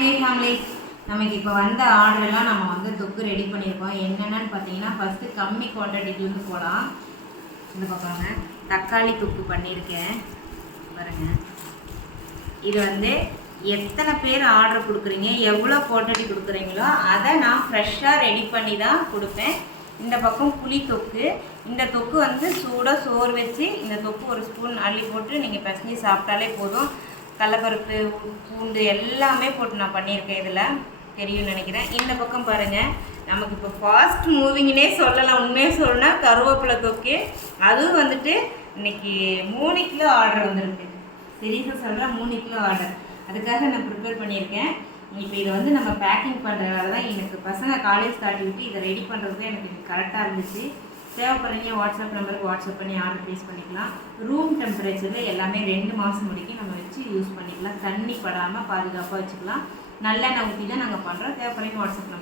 Hi family, நமக்கு இப்போ வந்த ஆர்டரெல்லாம் நம்ம வந்து தொக்கு ரெடி பண்ணியிருக்கோம். என்னென்னு பார்த்தீங்கன்னா, ஃபஸ்ட்டு கம்மி குவான்டிட்டிக்கு வந்து போகலாம். இந்த பார்ப்பாங்க தக்காளி தொக்கு பண்ணியிருக்கேன் பாருங்கள். இது வந்து எத்தனை பேர் ஆர்டர் கொடுக்குறீங்க, எவ்வளோ குவான்டிட்டி கொடுக்குறீங்களோ அதை நான் ஃப்ரெஷ்ஷாக ரெடி பண்ணி தான் கொடுப்பேன். இந்த பக்கம் புளி தொக்கு. இந்த தொக்கு வந்து சூடாக சோறு வச்சு இந்த தொக்கு ஒரு ஸ்பூன் அள்ளி போட்டு நீங்கள் பசங்கி சாப்பிட்டாலே போதும். கடலப்பருப்பு, பூண்டு எல்லாமே போட்டு நான் பண்ணியிருக்கேன். இதில் தெரியும்னு நினைக்கிறேன். இந்த பக்கம் பாருங்கள், நமக்கு இப்போ ஃபாஸ்ட் மூவிங்னே சொல்லலாம். உண்மையாக சொல்லணும்னா கருவேப்பிலை தொக்கு. அதுவும் வந்துட்டு இன்றைக்கி 3 கிலோ ஆர்டர் வந்திருக்கு. சீரியஸாக சொல்கிறேன், 3 கிலோ ஆர்டர். அதுக்காக நான் ப்ரிப்பேர் பண்ணியிருக்கேன். இப்போ இதை வந்து நம்ம பேக்கிங் பண்ணுறதுனால தான் எனக்கு பசங்க காலேஜ் தாட்டி விட்டு இதை ரெடி பண்ணுறது தான் எனக்கு கரெக்டாக இருந்துச்சு. தேவைப்படுறீங்க வாட்ஸ்அப் நம்பருக்கு வாட்ஸ்அப் பண்ணி ஆர்டர் ப்ளேஸ் பண்ணிக்கலாம். ரூம் டெம்பரேச்சரில் எல்லாமே 2 மாதம் முடிக்கும் நம்ம வச்சு யூஸ் பண்ணிக்கலாம். தண்ணி படாமல் பாதுகாப்பாக வச்சுக்கலாம். நல்லெண்ணெய் ஊற்றி தான் நாங்கள் பண்ணுறோம். தேவைப்படுறீங்க வாட்ஸ்அப் நம்பர்.